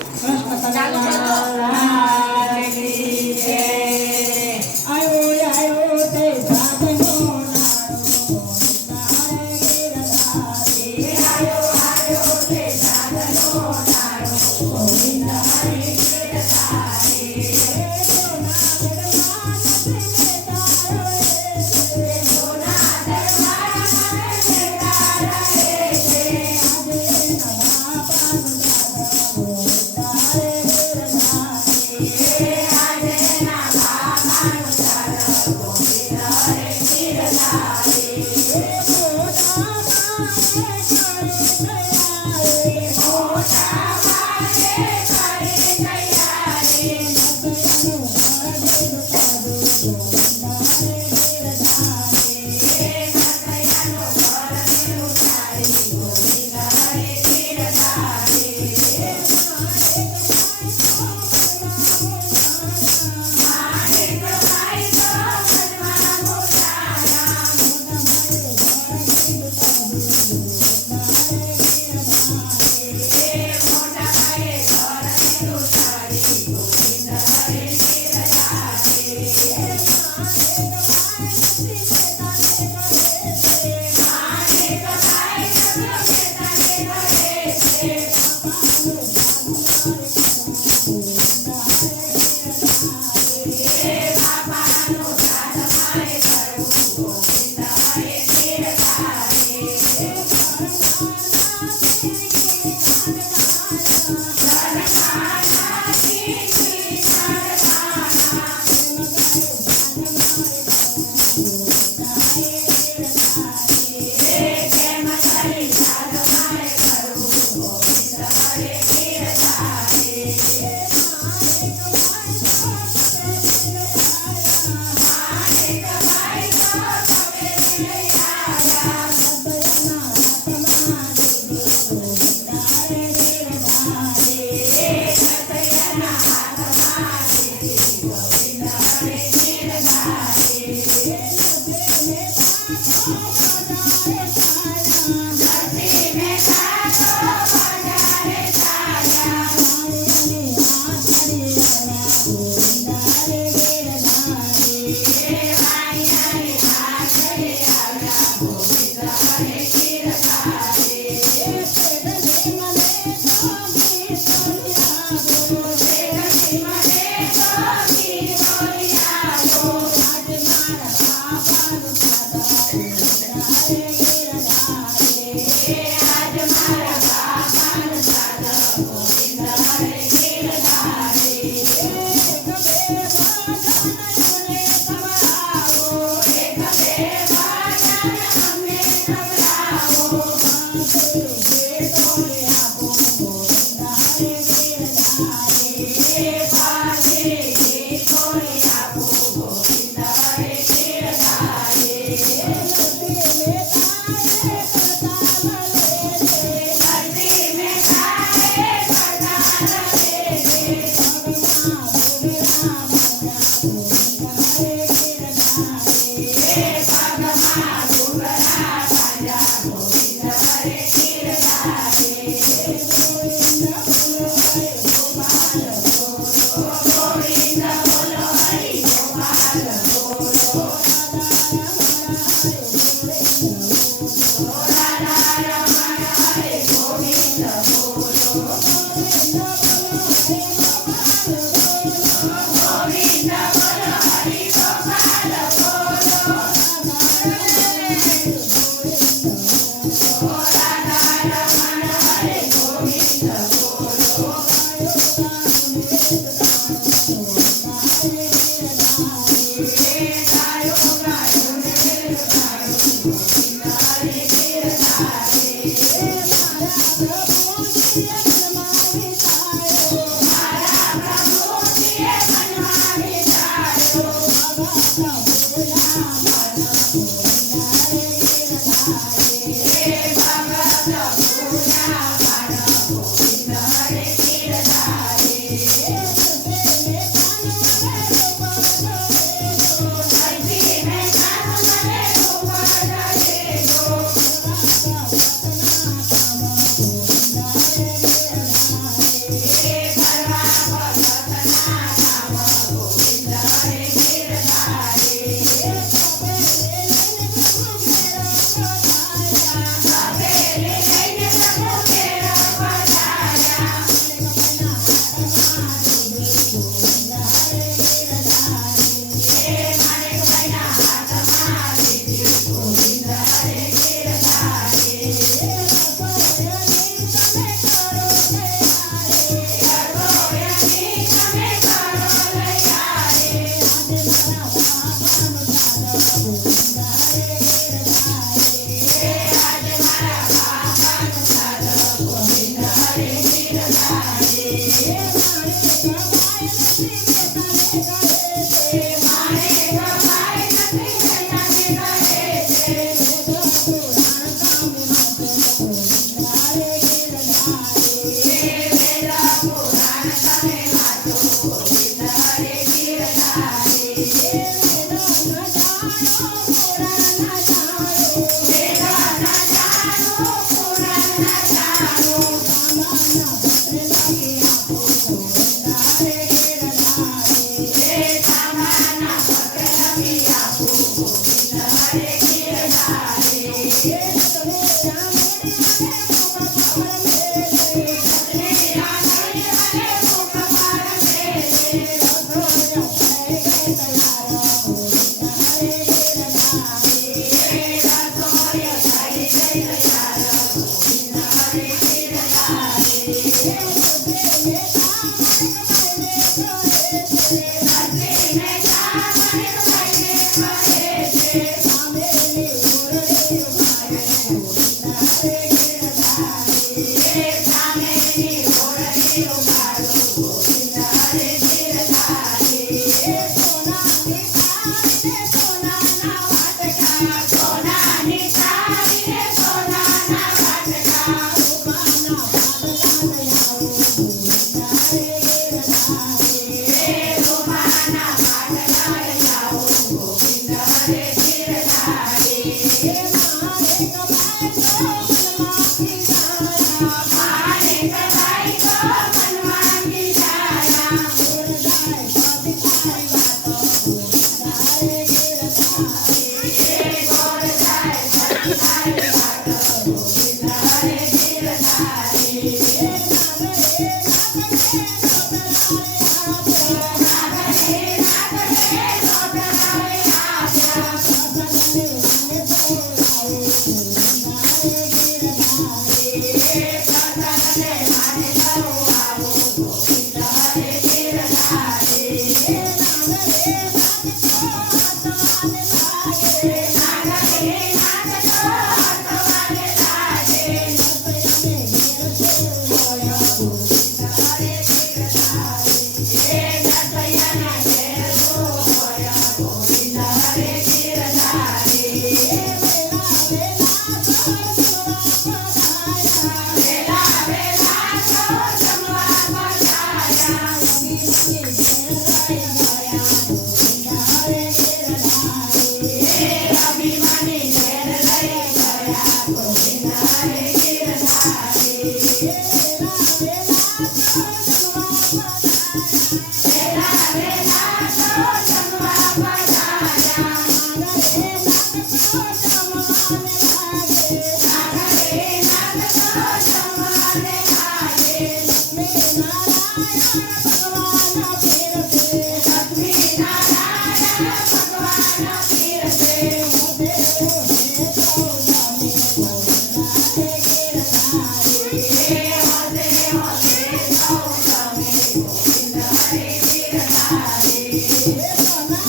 好大好了好 I'm મારા Happy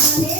Yeah.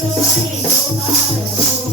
Oh,